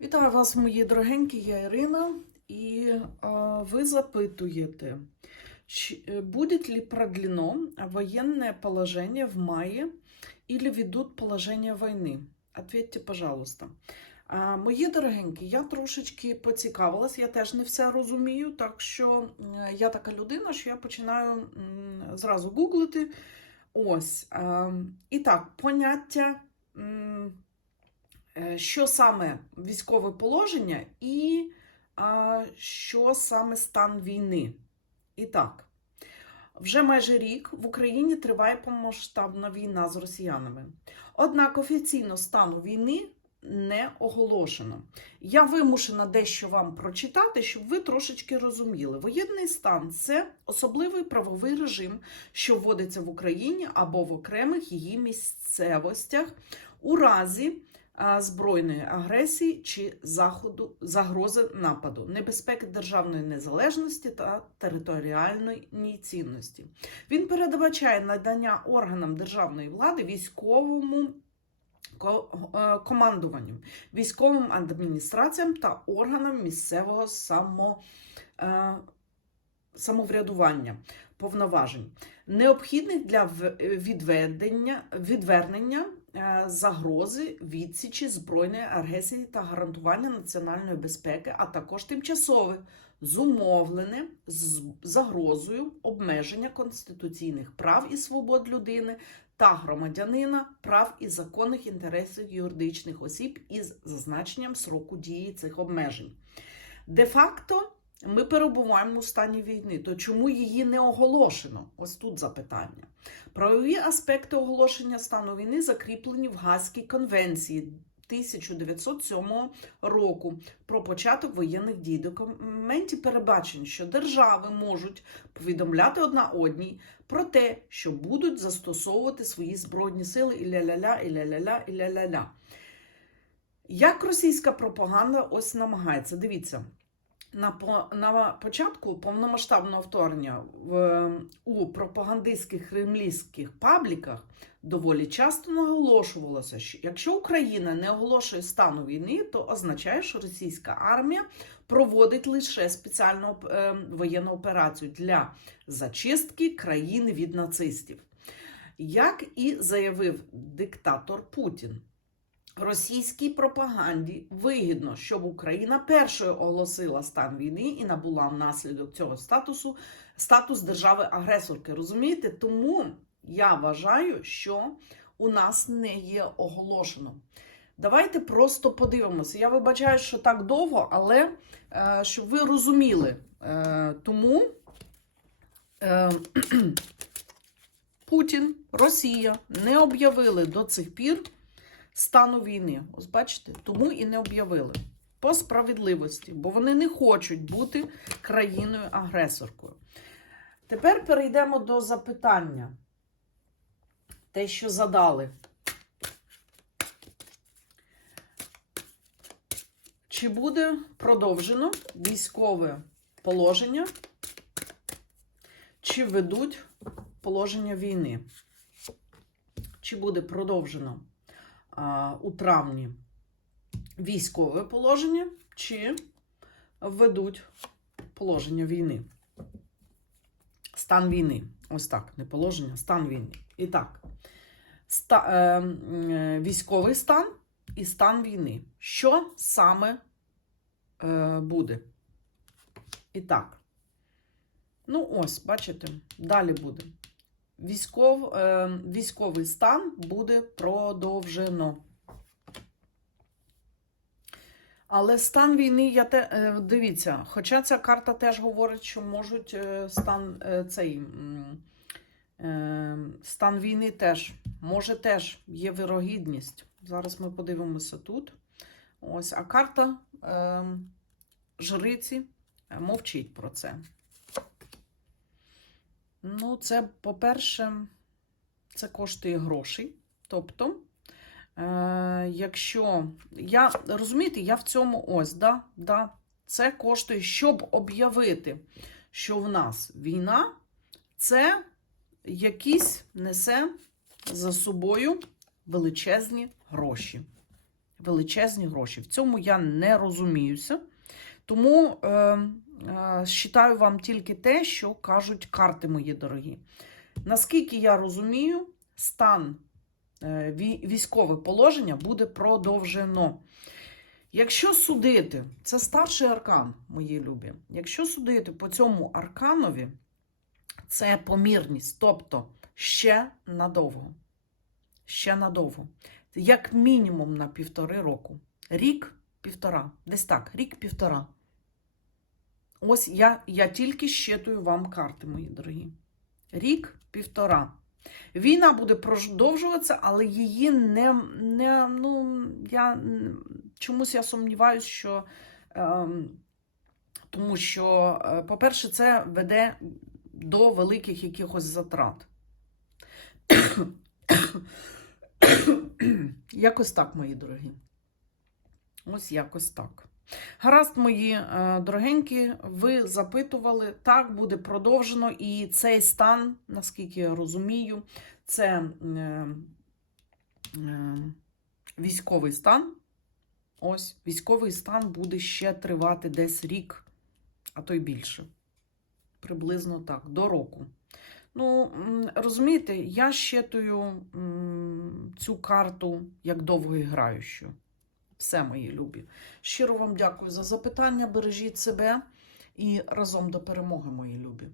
Вітаю вас, мої дорогенькі, я Ірина, і е, ви запитуєте, чи- э, будет ли продлено военное положение в мае или ведут положение войны? Ответьте, пожалуйста. А, Мої дорогенькі, я трошечки поцікавилась, я теж не все розумію, так що е, я така людина, що я починаю зразу гуглити. Ось. е, І так, поняття. е, що саме військове положення і що саме стан війни. І так, вже майже рік в Україні триває повномасштабна війна з росіянами. Однак офіційно стану війни не оголошено. Я вимушена дещо вам прочитати, щоб ви трошечки розуміли. Воєнний стан це особливий правовий режим, що вводиться в Україні або в окремих її місцевостях у разі збройної агресії чи заходу загрози нападу, небезпеки державної незалежності та територіальної цінності. Він передбачає надання органам державної влади військовому ко- е, командуванню, військовим адміністраціям та органам місцевого само, е, самоврядування повноважень, необхідних для відведення, відвернення загрози, відсічі збройної агресії та гарантування національної безпеки, а також тимчасових, зумовлене з загрозою обмеження конституційних прав і свобод людини та громадянина, прав і законних інтересів юридичних осіб із зазначенням сроку дії цих обмежень. Де-факто ми перебуваємо у стані війни, то чому її не оголошено? Ось тут запитання. Правові аспекти оголошення стану війни закріплені в Гаазькій конвенції 1907 року про початок воєнних дій. Документі передбачено, що держави можуть повідомляти одна одній про те, що будуть застосовувати свої збройні сили і ля-ля-ля, і ля-ля-ля, і ля-ля-ля. Як російська пропаганда ось намагається? Дивіться, на, по- на початку повномасштабного вторгнення в, у пропагандистських кремлівських пабліках доволі часто наголошувалося, що якщо Україна не оголошує стану війни, то означає, що російська армія проводить лише спеціальну е, воєнну операцію для зачистки країни від нацистів. Як і заявив диктатор Путін, російській пропаганді вигідно, щоб Україна першою оголосила стан війни і набула внаслідок цього статусу статус держави-агресорки. Розумієте? Тому я вважаю, що у нас не є оголошено. Давайте просто подивимося. Я вибачаю, що так довго, але е, щоб ви розуміли. Е, тому е, Путін, Росія не об'явили до цих пір стану війни. Ось бачите, тому і не об'явили. По справедливості, бо вони не хочуть бути країною-агресоркою. Тепер перейдемо до запитання. Те, що задали. Чи буде продовжено військове положення, чи ведуть положення війни? Чи буде продовжено у травні військове положення, чи введуть положення війни? Стан війни. Ось так, не положення, стан війни. І так, ста, е, е, військовий стан і стан війни. Що саме е, буде? І так. Ну, ось, бачите, далі буде. Військов, е, військовий стан буде продовжено. Але стан війни, я те, е, дивіться, хоча ця карта теж говорить, що можуть е, стан цей стан війни теж, може теж є вирогідність. Зараз ми подивимося тут. Ось, а карта е, жриці мовчить про це. Ну, це, по-перше, це коштує грошей. Тобто, е, якщо я розумієте, я в цьому ось, да, да, це коштує, щоб об'явити, що в нас війна, це якісь несе за собою величезні гроші. величезні гроші. В цьому я не розуміюся. Тому е, е, считаю вам тільки те, що кажуть карти мої дорогі. Наскільки я розумію, стан е, військове положення буде продовжено. Якщо судити, це старший аркан, мої любі. Якщо судити по цьому арканові, це помірність, тобто ще надовго. Ще надовго. Як мінімум на півтори року. Рік, півтора. Десь так, рік-півтора. Ось я, я тільки щитую вам карти, мої дорогі. Рік, півтора. Війна буде продовжуватися, але її не, не ну, я чомусь я сумніваюся, що ем, тому що, е, по-перше, це веде до великих якихось затрат. якось так, мої дорогі. Ось якось так. Гаразд, мої е, дорогенькі, ви запитували, так буде продовжено, і цей стан, наскільки я розумію, це е, е, військовий стан. Ось військовий стан буде ще тривати десь рік, а то й більше. Приблизно так, до року. Ну, розумієте, я щитую цю карту як довгоіграючу. Все, мої любі. Щиро вам дякую за запитання. Бережіть себе і разом до перемоги, мої любі.